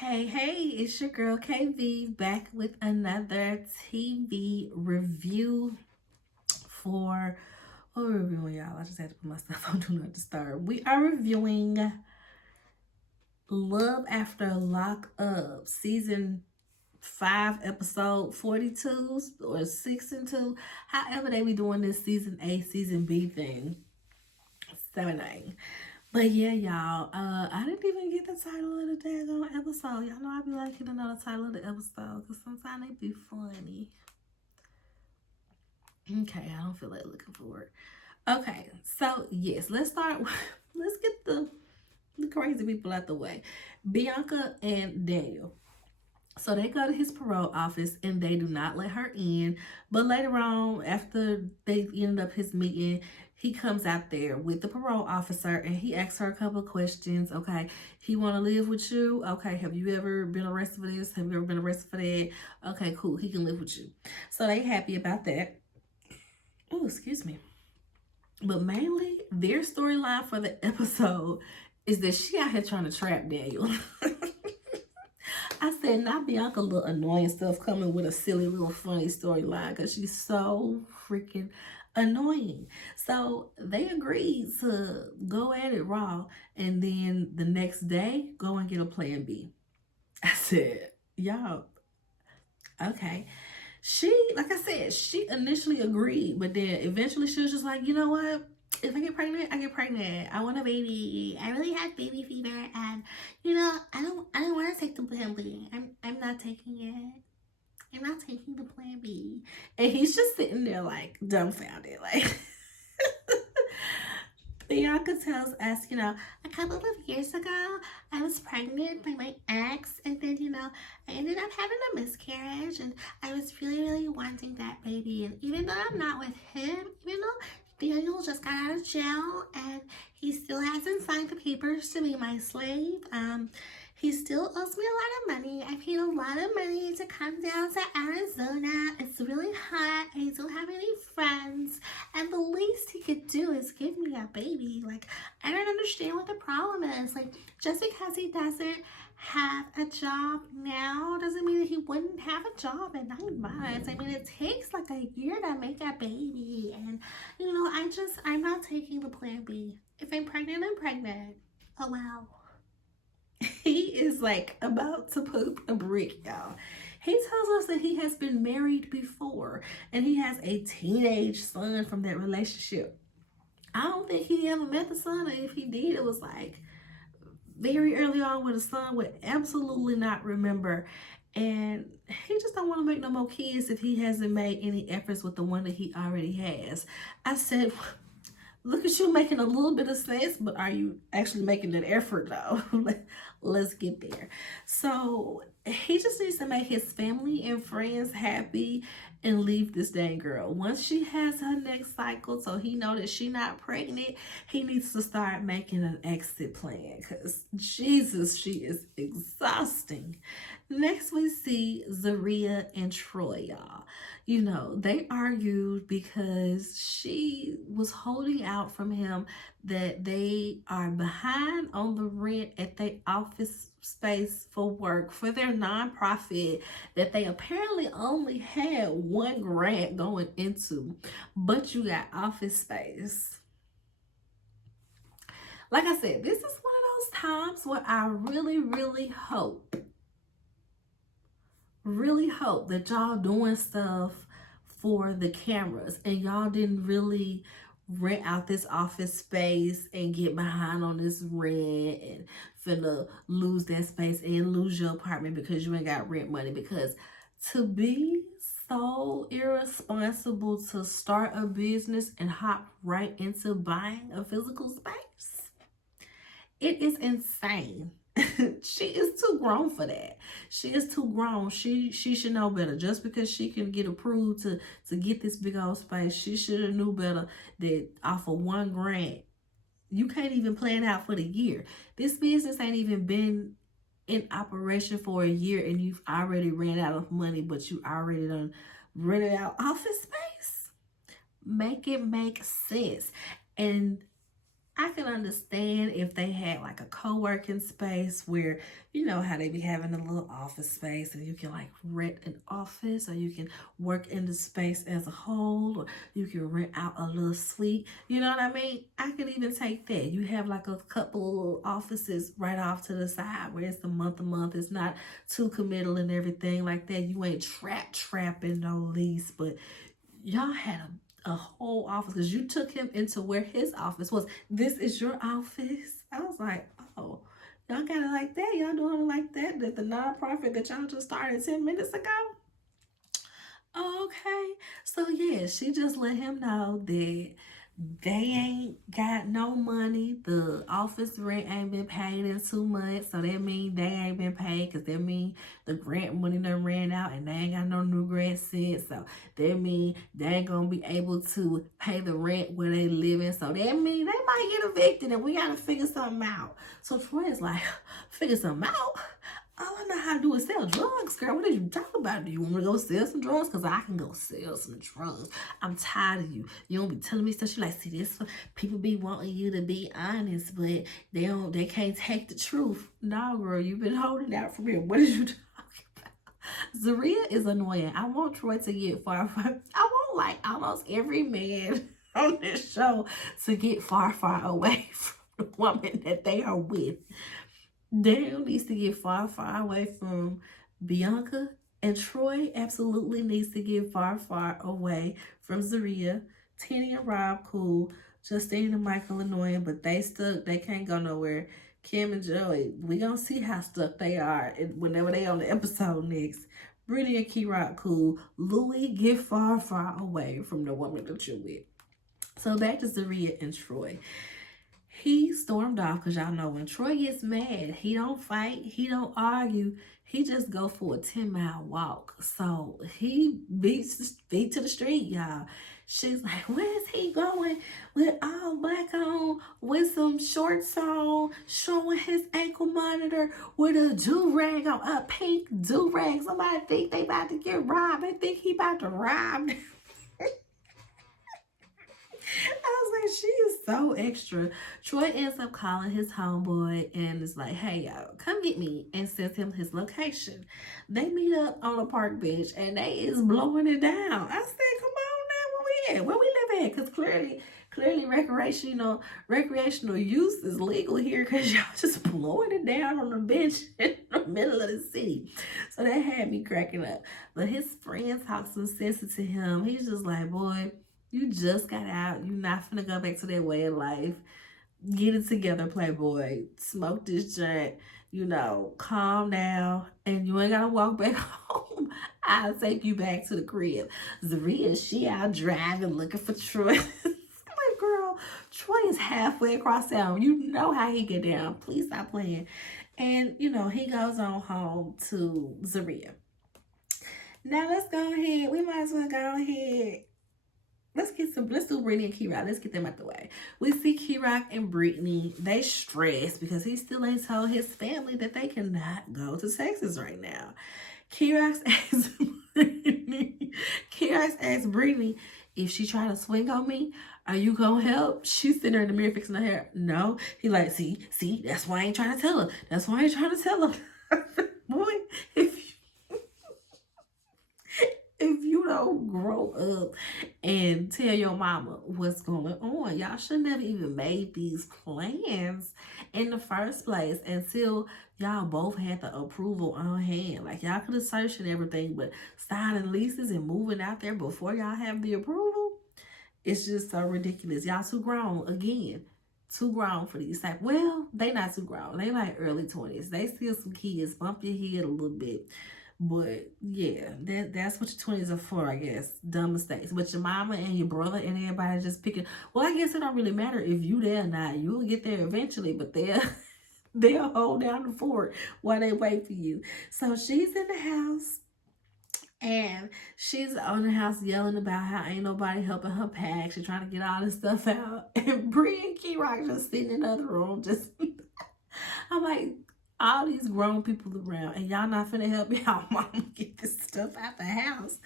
Hey, it's your girl KV back with another TV review for what we're reviewing, y'all. I just had to put my stuff on Do Not Disturb. We are reviewing Love After Lockup, season 5, episode 42 or 6 and 2. However, they be doing this season A, season B thing. 7A. But yeah, y'all, I didn't even get the title of the daggone episode. Y'all know I be liking to know the title of the episode because sometimes they be funny. Okay, I don't feel like looking for it. Okay, so yes, let's start. Let's get the crazy people out the way. Bianca and Daniel. So they go to his parole office and they do not let her in. But later on, after they end up his meeting, he comes out there with the parole officer and he asks her a couple of questions. Okay, he want to live with you. Okay, have you ever been arrested for this? Have you ever been arrested for that? Okay, cool. He can live with you. So they happy about that. Oh, excuse me. But mainly, their storyline for the episode is that she out here trying to trap Daniel. I said, not Bianca little annoying stuff coming with a silly little funny storyline because she's so freaking annoying. So they agreed to go at it raw and then the next day go and get a plan B. I said, y'all, okay. Like I said, she initially agreed, but then eventually she was just like, you know what? If I get pregnant, I get pregnant. I want a baby. I really have baby fever, and I don't want to take the plan B. I'm not taking it. I'm not taking the plan B. And he's just sitting there like dumbfounded, like. Bianca tells us, a couple of years ago, I was pregnant by my ex, and then, I ended up having a miscarriage, and I was really, really wanting that baby. And even though I'm not with him, even though Daniel just got out of jail, and he still hasn't signed the papers to be my slave, he still owes me a lot of money. I paid a lot of money to come down to Arizona. It's really hot. I don't have any friends. And the least he could do is give me a baby. Like, I don't understand what the problem is. Like, just because he doesn't have a job now doesn't mean that he wouldn't have a job in 9 months. I mean, it takes like a year to make a baby. And, I'm not taking the plan B. If I'm pregnant, I'm pregnant. Oh, wow. He is like about to poop a brick, y'all. He tells us that he has been married before and he has a teenage son from that relationship. I don't think he ever met the son, or if he did, it was like very early on where the son would absolutely not remember. And he just don't want to make no more kids if he hasn't made any efforts with the one that he already has. I said, look at you making a little bit of sense, but are you actually making an effort though? Let's get there. So he just needs to make his family and friends happy and leave this dang girl. Once she has her next cycle, so he know that she not pregnant, he needs to start making an exit plan because Jesus, she is exhausting. Next we see Zaria and Troy, y'all. They argued because she was holding out from him that they are behind on the rent at their office space for work for their nonprofit that they apparently only had one grant going into, but you got office space. Like I said, this is one of those times where I really hope that y'all doing stuff for the cameras and y'all didn't really rent out this office space and get behind on this rent and finna lose that space and lose your apartment because you ain't got rent money. Because to be so irresponsible to start a business and hop right into buying a physical space, it is insane. She is too grown for that. She is too grown. She should know better. Just because she can get approved to get this big old space, she should have knew better that off of one grant, you can't even plan out for the year. This business ain't even been in operation for a year and you've already ran out of money, but you already done rented out office space. Make it make sense. And I can understand if they had like a co-working space where, you know how they be having a little office space and you can like rent an office, or you can work in the space as a whole, or you can rent out a little suite. You know what I mean? I could even take that. You have like a couple of little offices right off to the side where it's the month to month. It's not too committal and everything like that. You ain't trapping no lease, but y'all had a whole office because you took him into where his office was. This is your office. I was like, oh, y'all got it like that. Y'all doing it like that. That the nonprofit that y'all just started 10 minutes ago. Okay. So yeah, she just let him know that they ain't got no money. The office rent ain't been paid in 2 months. So that mean they ain't been paid, because that mean the grant money done ran out and they ain't got no new grant since. So that mean they ain't gonna be able to pay the rent where they living. So that mean they might get evicted and we gotta figure something out. So Troy is like, figure something out? All I know how to do is sell drugs, girl. What are you talking about? Do you want me to go sell some drugs? Because I can go sell some drugs. I'm tired of you. You don't be telling me stuff. She like, see, this people be wanting you to be honest, but they can't take the truth. No, girl, you've been holding out for me. What are you talking about? Zaria is annoying. I want Troy to get far. I want like almost every man on this show to get far away from the woman that they are with. Daniel needs to get far away from Bianca, and Troy absolutely needs to get far away from Zaria. Tenny and Rob cool. Justine and Michael annoying, but they stuck. They can't go nowhere. Kim and Joey, we gonna see how stuck they are whenever they on the episode next. Brittany and Key-Rock cool. Louis, get far away from the woman that you're with. So back to Zaria and Troy. He stormed off because y'all know when Troy gets mad, he don't fight, he don't argue, he just go for a 10-mile walk. So he beats the feet to the street, y'all. She's like, where's he going with all black on, with some shorts on, showing his ankle monitor, with a do-rag on, a pink do-rag. Somebody think they about to get robbed. They think he about to rob. I was like, she is so extra. Troy ends up calling his homeboy and is like, hey, y'all, come get me, and sends him his location. They meet up on a park bench and they is blowing it down. I said, come on now, where we live at? Because clearly recreational use is legal here, because y'all just blowing it down on the bench in the middle of the city. So that had me cracking up. But his friend talks some sense to him. He's just like, boy, you just got out. You not finna go back to that way of life. Get it together, playboy. Smoke this joint. Calm down. And you ain't gotta walk back home. I'll take you back to the crib. Zaria, she out driving, looking for Troy. I'm like, girl, Troy is halfway across town. You know how he get down. Please stop playing. And, he goes on home to Zaria. Now, let's go ahead. We might as well go ahead. Let's do Brittany and Key-Rock. Let's get them out the way. We see Key-Rock and Brittany. They stress because he still ain't told his family that they cannot go to Texas right now. Key-Rock asks Brittany, if she try to swing on me, are you gonna help? She's sitting there in the mirror fixing her hair. No. He like, see, that's why I ain't trying to tell her. Boy, if you don't grow up and tell your mama what's going on, y'all should never even made these plans in the first place until y'all both had the approval on hand. Like, y'all could have searched and everything, but signing leases and moving out there before y'all have the approval, it's just so ridiculous. Y'all too grown again. Too grown for these type. Well, they not too grown. They like early 20s. They still some kids. Bump your head a little bit. But yeah, that's what your 20s are for, I guess. Dumb mistakes. But your mama and your brother and everybody just well, I guess it don't really matter if you there or not. You'll get there eventually, but they'll hold down the fort while they wait for you. So she's in the house, and she's on the house yelling about how ain't nobody helping her pack. She's trying to get all this stuff out. And Bree and Key-Rock just sitting in the other room, just I'm like, All these grown people around, and y'all not finna help y'all mama get this stuff out the house.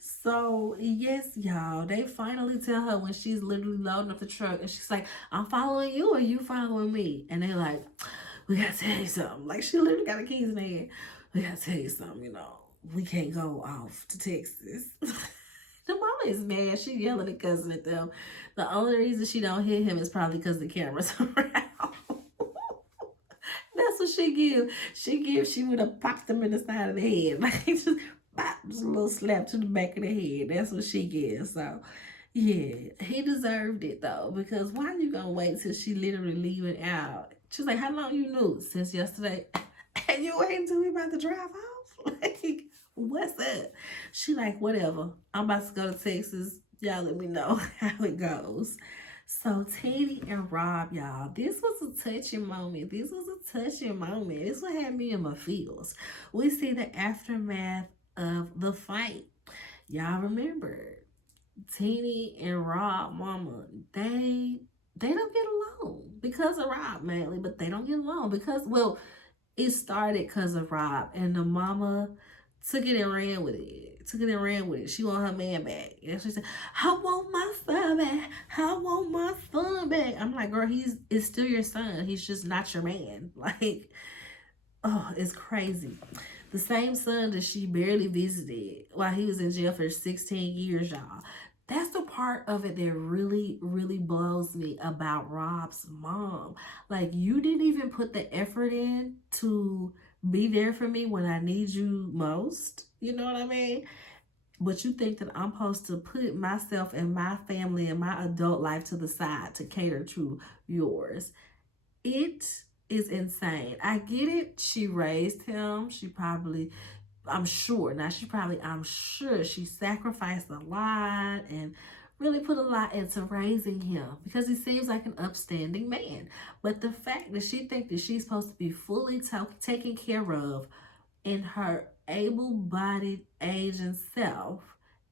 So yes, y'all, they finally tell her when she's literally loading up the truck, and she's like, "I'm following you, or you following me?" And they're like, "We gotta tell you something." Like she literally got the keys in her hand. "We gotta tell you something. We can't go off to Texas." The mama is mad. She yelling and cussing at them. The only reason she don't hit him is probably because the camera's around. That's what she give. She would have popped him in the side of the head. Like just pop, just a little slap to the back of the head. That's what she gives. So yeah, he deserved it though. Because why you gonna wait till she literally leaving out? She's like, "How long you knew?" "Since yesterday." "And you wait until we about to drive off?" Like, what's up? She like, "Whatever. I'm about to go to Texas. Y'all let me know how it goes." So Teddy and Rob, y'all, this was a touching moment. This was a touching moment. This what had me in my feels. We see the aftermath of the fight. Y'all remember Teddy and Rob, mama, they don't get along because of Rob mainly, but they don't get along because it started because of Rob, and the mama took it and ran with it. Took it and ran with it. She want her man back. And she said, "I want my son back. I want my son back." I'm like, "Girl, it's still your son. He's just not your man." Like, oh, it's crazy. The same son that she barely visited while he was in jail for 16 years, y'all. That's the part of it that really, really blows me about Rob's mom. Like, you didn't even put the effort in to be there for me when I need you most. You know what I mean? But you think that I'm supposed to put myself and my family and my adult life to the side to cater to yours. It is insane. I get it. She raised him. I'm sure she sacrificed a lot and really put a lot into raising him because he seems like an upstanding man. But the fact that she thinks that she's supposed to be fully taken care of in her able-bodied aging self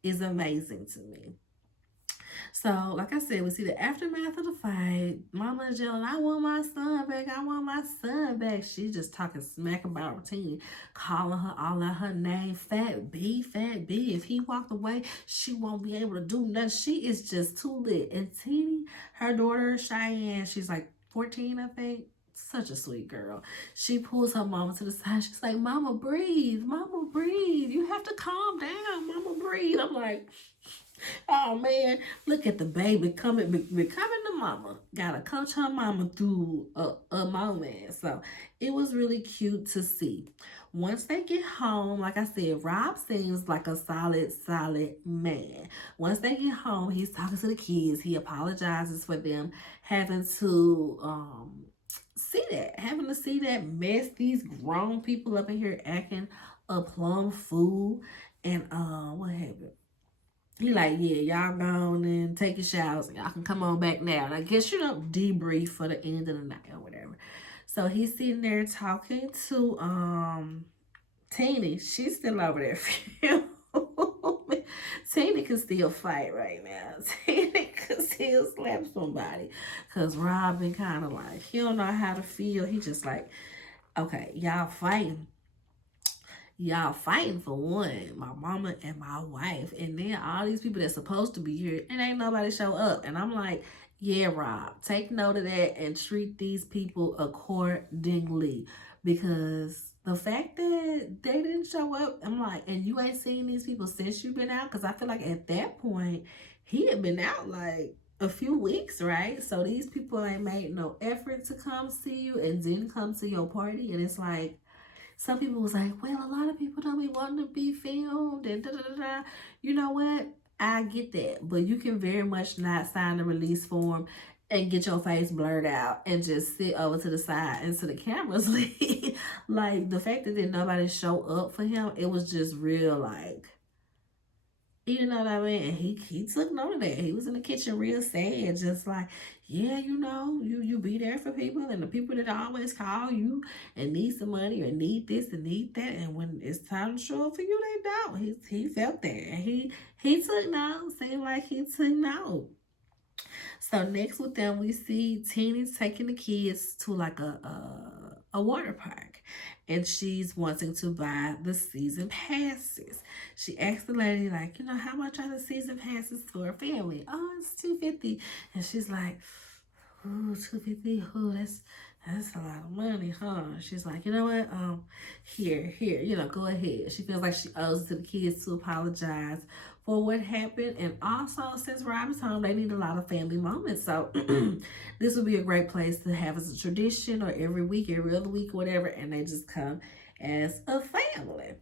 is amazing to me. So, like I said, we see the aftermath of the fight. Mama is yelling, "I want my son back. I want my son back." She just talking smack about routine, calling her all out her name, Fat B, Fat B. If he walked away, she won't be able to do nothing. She is just too lit. And Teeny, her daughter, Cheyenne, she's like 14, I think. Such a sweet girl. She pulls her mama to the side. She's like, "Mama, breathe. Mama, breathe. You have to calm down. Mama, breathe." I'm like, oh man, look at the baby becoming the mama. Gotta coach her mama through a moment. So it was really cute to see. Once they get home, like I said, Rob seems like a solid man. Once they get home, he's talking to the kids. He apologizes for them having to having to see that mess, these grown people up in here acting a plum fool. And what happened? He like, "Yeah, y'all gone and take your showers and y'all can come on back now." And I guess, debrief for the end of the night or whatever. So he's sitting there talking to Teeny. She's still over there filming. Teeny can still fight right now. Teeny can still slap somebody. Cause Robin kind of like, he don't know how to feel. He just like, "Okay, y'all fighting for one, my mama and my wife, and then all these people that's supposed to be here and ain't nobody show up." And I'm like, yeah, Rob, take note of that and treat these people accordingly, because the fact that they didn't show up, I'm like, and you ain't seen these people since you've been out, because I feel like at that point he had been out like a few weeks, right? So these people ain't made no effort to come see you and didn't come to your party. And it's like, some people was like, "Well, a lot of people don't be wanting to be filmed and da da da da." You know what? I get that, but you can very much not sign the release form and get your face blurred out and just sit over to the side and to the cameras. Like, the fact that did nobody show up for him, it was just real, like, you know what I mean? And he took note of that. He was in the kitchen real sad, just like, yeah, you be there for people, and the people that always call you and need some money or need this and need that, and when it's time to show up for you, they don't. He felt that, and he took note. Seemed like he took note. So next with them, we see Teeny's taking the kids to like a water park. and she's wanting to buy the season passes. She asked the lady, like, how much are the season passes for a family? Oh, it's $250. And she's like, ooh, $250. Ooh, that's a lot of money, huh? She's like, you know what? Here, go ahead. She feels like she owes it to the kids to apologize for what happened. And also, since Rob is home, they need a lot of family moments. So this would be a great place to have as a tradition, or every week, every other week, whatever, and they just come as a family.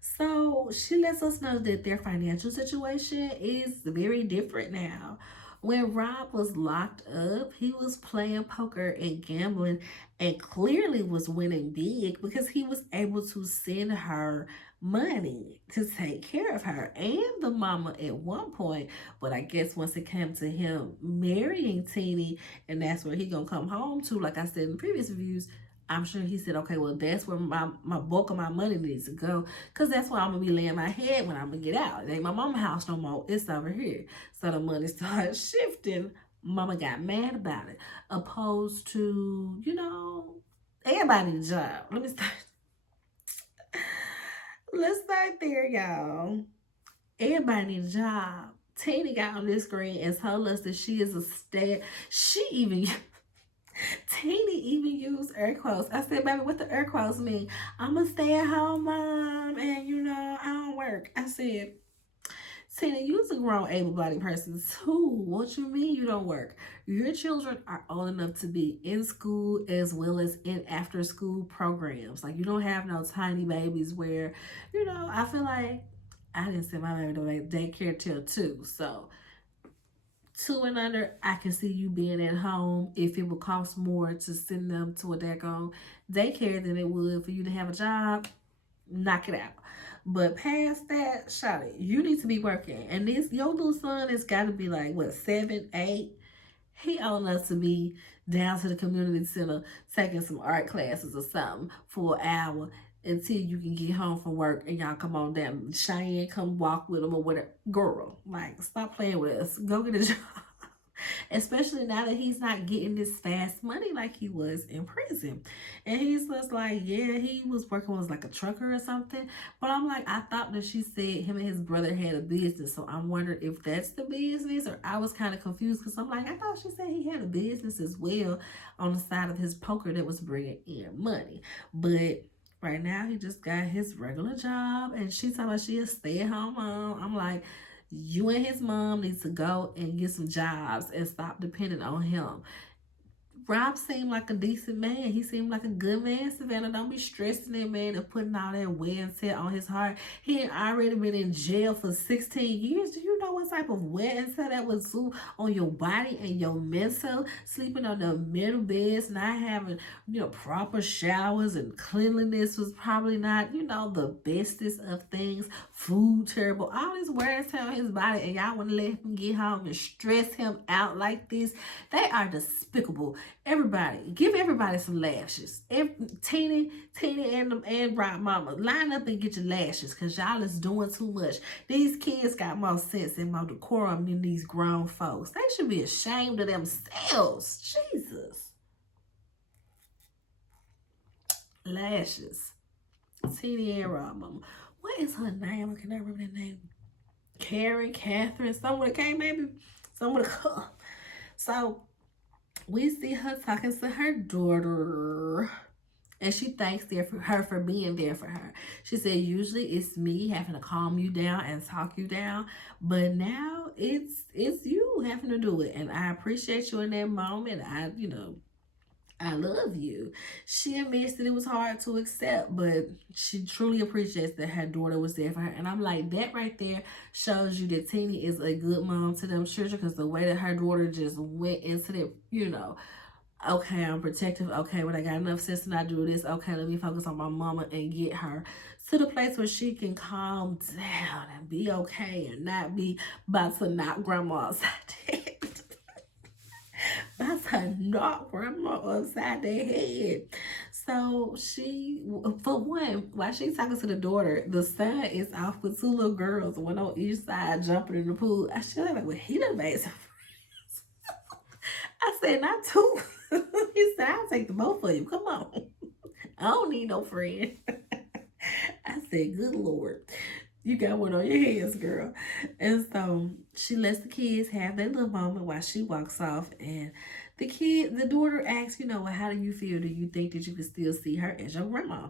So she lets us know that their financial situation is very different now. When Rob was locked up, he was playing poker and gambling and clearly was winning big because he was able to send her money to take care of her and the mama at one point. But I guess once it came to him marrying Teeny, and that's where he gonna come home to, like I said in previous reviews, I'm sure he said, okay, well, that's where my bulk of my money needs to go, because that's where I'm going to be laying my head when I'm going to get out. It ain't my mama's house no more. It's over here. So the money started shifting. Mama got mad about it. Opposed to, everybody needs a job. Let's start there, y'all. Everybody needs a job. Tina got on this screen and told us that she is a She even... Tina even used air quotes. I said, baby, what the air quotes mean? I'm a stay-at-home mom and, I don't work. I said, Tina, you's a grown able-bodied person too. What you mean you don't work? Your children are old enough to be in school as well as in after-school programs. Like, you don't have no tiny babies where, I feel like I didn't send my baby to daycare till 2. So 2 and under, I can see you being at home if it would cost more to send them to a daggone daycare than it would for you to have a job. Knock it out. But past that, shawty, you need to be working. And your little son has got to be like, what, 7, 8? He old enough to be down to the community center taking some art classes or something for an hour until you can get home from work and y'all come on down. Cheyenne, come walk with him or whatever. Girl, like, stop playing with us. Go get a job. Especially now that he's not getting this fast money like he was in prison. And he's just like, yeah, he was working as like a trucker or something. But I'm like, I thought that she said him and his brother had a business. So I'm wondering if that's the business, or I was kind of confused because I'm like, I thought she said he had a business as well on the side of his poker that was bringing in money. But right now, he just got his regular job, and she talking about she a stay-at-home mom. I'm like, you and his mom needs to go and get some jobs and stop depending on him. Rob seemed like a decent man. He seemed like a good man, Savannah. Don't be stressing that man and putting all that wear and tear on his heart. He had already been in jail for 16 years. Do you know what type of wear and tear that would do on your body and your mental? Sleeping on the metal beds, not having, proper showers, and cleanliness was probably not, the bestest of things. Food terrible. All this wear and tear on his body, and y'all want to let him get home and stress him out like this? They are despicable. Everybody, give everybody some lashes. Tina and Rob mama, line up and get your lashes, because y'all is doing too much. These kids got more sense and more decorum than these grown folks. They should be ashamed of themselves. Jesus. Lashes. Tina and Rob mama. What is her name? I cannot remember that name. Karen, Catherine, someone that came, maybe. Someone that come. So we see her talking to her daughter, and she thanks her for being there for her. She said, usually it's me having to calm you down and talk you down, but now it's you having to do it, and I appreciate you in that moment. I love you. She admits that it was hard to accept, but she truly appreciates that her daughter was there for her. And I'm like, that right there shows you that Tina is a good mom to them children, because the way that her daughter just went into that, okay, I'm protective. Okay, when I got enough sense to not do this, okay, let me focus on my mama and get her to the place where she can calm down and be okay and not be about to knock grandma upside the head. About to knock grandma upside their head. So she, for one, while she's talking to the daughter, the son is off with 2 little girls, one on each side, jumping in the pool. I should have like, well, he done made some friends. I said, not 2. He said, I'll take the both of you. Come on. I don't need no friend. I said, good Lord, you got one on your hands, girl. And so she lets the kids have their little moment while she walks off. And the daughter asks, well, how do you feel? Do you think that you can still see her as your grandma?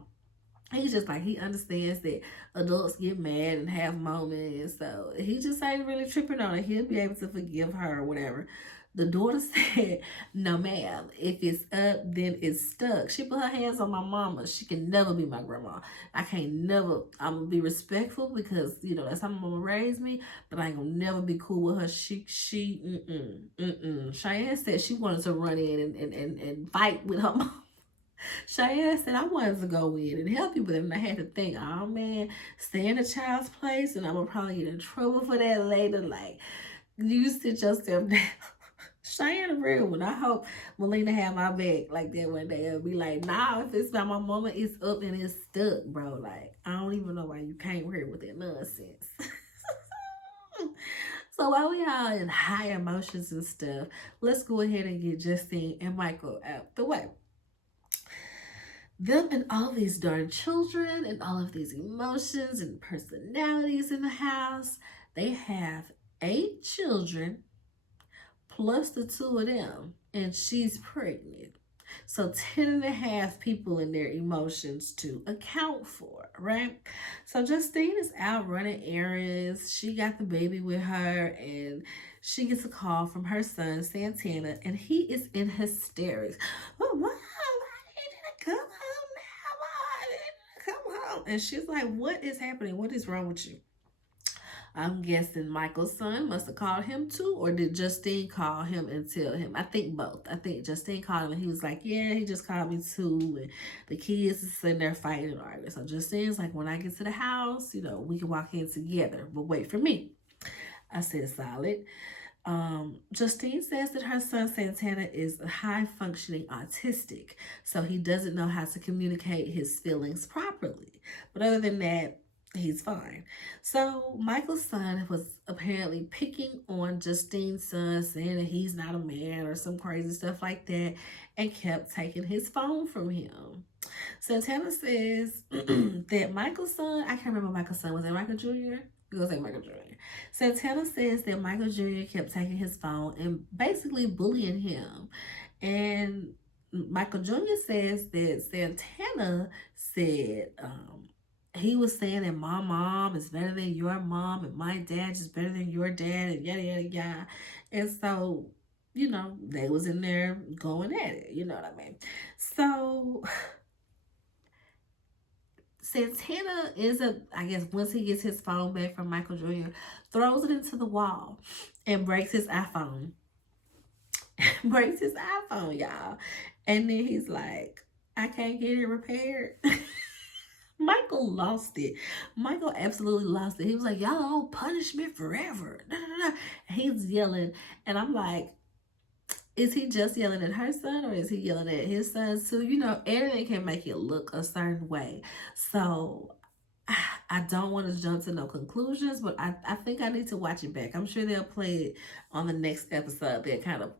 He's just like, he understands that adults get mad and have moments, so he just ain't really tripping on it. He'll be able to forgive her or whatever. The daughter said, no ma'am, if it's up, then it's stuck. She put her hands on my mama. She can never be my grandma. I'm gonna be respectful because, that's how my mama raised me, but I ain't gonna never be cool with her. Cheyenne said she wanted to run in and fight with her mom. Cheyenne said, I wanted to go in and help you, but then I had to think, oh man, stay in a child's place and I'm going to probably get in trouble for that later. Like, you sit yourself down. Cheyenne a real one. I hope Melina had my back like that one day. It'll be like, nah, if it's about my mama, it's up and it's stuck, bro. Like, I don't even know why you came here with that nonsense. So while we are in high emotions and stuff, let's go ahead and get Justine and Michael out the way. Them and all these darn children and all of these emotions and personalities in the house. They have 8 children plus the 2 of them, and she's pregnant. So 10 and a half people in their emotions to account for, right? So Justine is out running errands. She got the baby with her, and she gets a call from her son, Santana, and he is in hysterics. Oh, Mom, I need to come home now. Mom, I need to come home. And she's like, what is happening? What is wrong with you? I'm guessing Michael's son must have called him too, or did Justine call him and tell him? I think both. I think Justine called him and he was like, yeah, he just called me too. And the kids is sitting there fighting and arguing. So Justine's like, when I get to the house, we can walk in together, but wait for me. I said, solid. Justine says that her son Santana is high functioning autistic, so he doesn't know how to communicate his feelings properly. But other than that, he's fine. So Michael's son was apparently picking on Justine's son, saying that he's not a man or some crazy stuff like that, and kept taking his phone from him. Santana says that Michael's son, I can't remember Michael's son, was it Michael Jr.? We're going to say Michael Jr. Santana says that Michael Jr. kept taking his phone and basically bullying him. And Michael Jr. says that Santana said, he was saying that my mom is better than your mom and my dad is better than your dad and yada, yada, yada. And so, they was in there going at it. You know what I mean? So Santana I guess once he gets his phone back from Michael Jr., throws it into the wall and breaks his iPhone. Breaks his iPhone, y'all. And then he's like, I can't get it repaired. Michael lost it. Michael absolutely lost it. He was like, y'all all punish me forever. He's yelling. And I'm like, is he just yelling at her son or is he yelling at his son too? Everything can make it look a certain way. So I don't want to jump to no conclusions, but I think I need to watch it back. I'm sure they'll play it on the next episode. They'll kind of,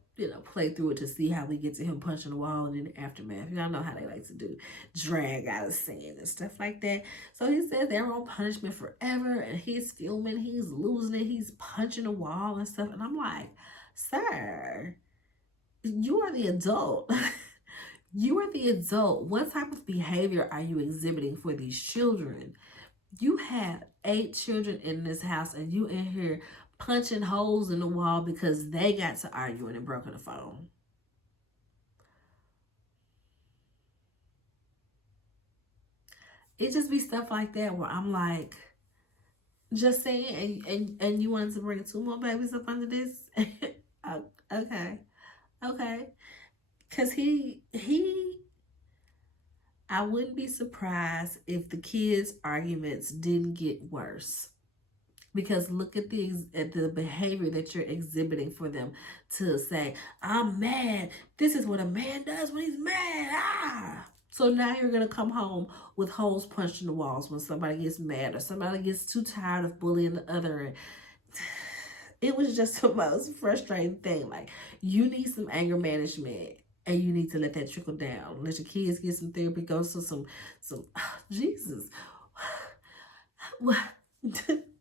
play through it to see how we get to him punching the wall and in the aftermath. Y'all know how they like to do drag out of scene and stuff like that. So he says they're on punishment forever and he's filming, he's losing it, he's punching the wall and stuff. And I'm like, sir, you are the adult. You are the adult. What type of behavior are you exhibiting for these children? You have 8 children in this house and you in here punching holes in the wall because they got to arguing and broken the phone. It just be stuff like that where I'm like, just saying, and you wanted to bring 2 more babies up under this? Okay. Because I wouldn't be surprised if the kids' arguments didn't get worse. Because look at the behavior that you're exhibiting for them to say, I'm mad. This is what a man does when he's mad. So now you're going to come home with holes punched in the walls when somebody gets mad or somebody gets too tired of bullying the other. It was just the most frustrating thing. Like, you need some anger management. And you need to let that trickle down. Let your kids get some therapy, go to some Jesus. What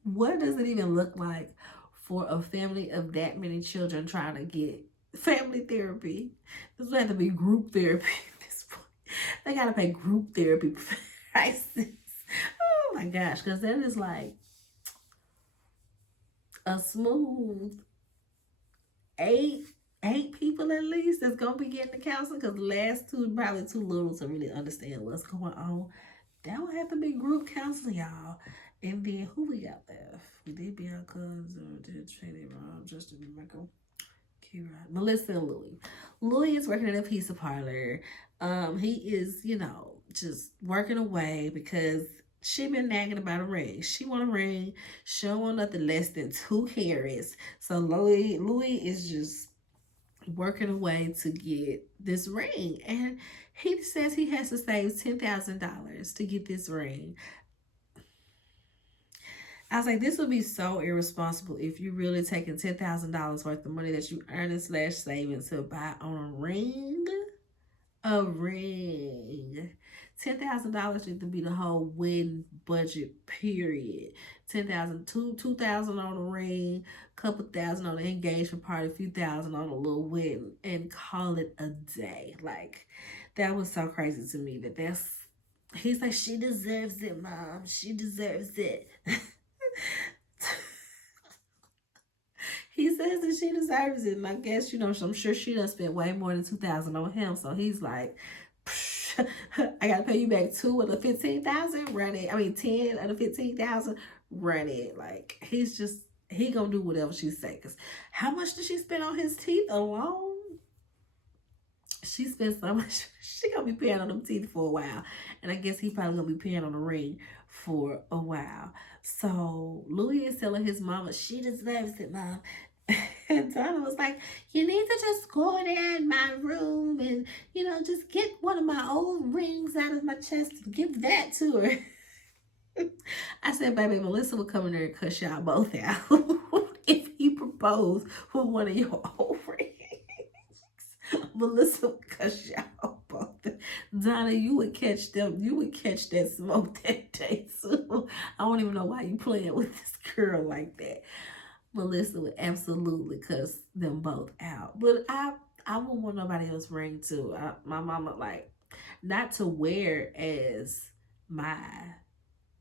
what does it even look like for a family of that many children trying to get family therapy? This would have to be group therapy at this point. They gotta pay group therapy prices. Oh my gosh, because that is like a smooth eight people at least that's gonna be getting the counseling, because the last two probably too little to really understand what's going on. That would have to be group counseling, y'all. And then who we got left? We did Bianca's, did Shady Rob, Justin, Michael, Kira, Melissa, and Louie. Louie is working at a pizza parlor. He is, just working away because she been nagging about a ring. She want a ring. She don't want nothing less than 2 carats. So Louie is just working away to get this ring, and he says he has to save $10,000 to get this ring. I was like, this would be so irresponsible if you really taking $10,000 worth of money that you earning / saving to buy on a ring. A ring. $10,000 need to be the whole wedding budget, period. 10,000, 2,000 on a ring, couple thousand on the engagement party, a few thousand on a little wedding, and call it a day. Like, that was so crazy to me that's. He's like, she deserves it, Mom. She deserves it. He says that she deserves it, and I guess, I'm sure she done spent way more than $2,000 on him. So he's like, I gotta pay you back 2 of the 15,000. Run it. I mean, 10 of the 15,000. Run it. Like, he gonna do whatever she say. Cause how much did she spend on his teeth alone? She spent so much. She gonna be paying on them teeth for a while, and I guess he probably gonna be paying on the ring for a while. So Louis is telling his mama she deserves it, Mom. And Donna was like, you need to just go there in my room and, just get one of my old rings out of my chest and give that to her. I said, baby, Melissa will come in there and cuss y'all both out if he proposed with one of your old rings. Melissa would cuss y'all both. Donna, you would catch them. You would catch that smoke that day too. I don't even know why you playing with this girl like that. Melissa would absolutely cuss them both out. But I wouldn't want nobody else ring too. My mama, like, not to wear as my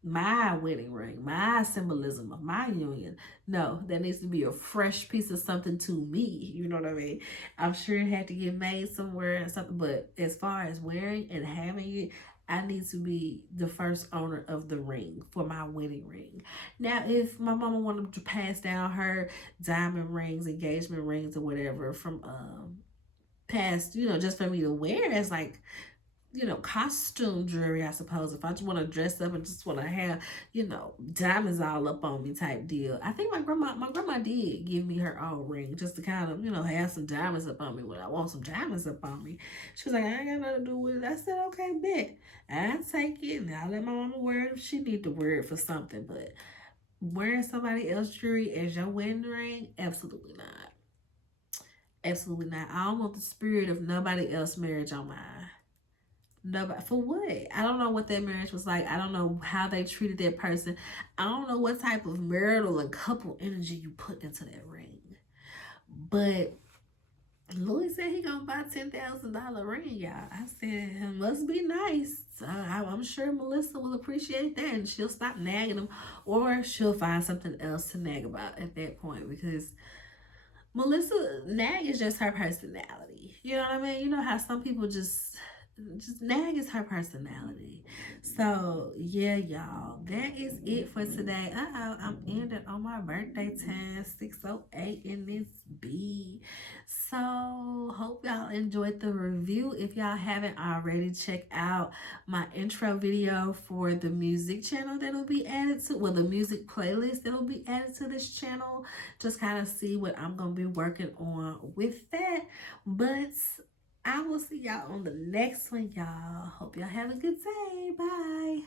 wedding ring, my symbolism of my union. No, that needs to be a fresh piece of something to me. You know what I mean? I'm sure it had to get made somewhere and something, but as far as wearing and having it, I need to be the first owner of the ring for my wedding ring. Now, if my mama wanted to pass down her diamond rings, engagement rings, or whatever from past, just for me to wear as like, costume jewelry, I suppose. If I just want to dress up and just want to have, diamonds all up on me type deal. I think my grandma did give me her own ring just to kind of, have some diamonds up on me when I want some diamonds up on me. She was like, I ain't got nothing to do with it. I said, okay, bet. I take it and I'll let my mama wear it if she need to wear it for something. But wearing somebody else's jewelry as your wedding ring, absolutely not. Absolutely not. I don't want the spirit of nobody else's marriage on mine. Nobody, for what? I don't know what that marriage was like. I don't know how they treated that person. I don't know what type of marital and couple energy you put into that ring. But Louis said he gonna buy $10,000 ring, y'all. I said it must be nice. I'm sure Melissa will appreciate that, and she'll stop nagging him, or she'll find something else to nag about at that point, because Melissa, nag is just her personality. You know what I mean? You know how some people just nag is her personality. So yeah, y'all, that is it for today. I'm ending on my birthday time, 6:08 in this B. So hope y'all enjoyed the review. If y'all haven't already, check out my intro video for the music channel that'll be added to, the music playlist that'll be added to this channel. Just kind of see what I'm gonna be working on with that. But I will see y'all on the next one, y'all. Hope y'all have a good day. Bye.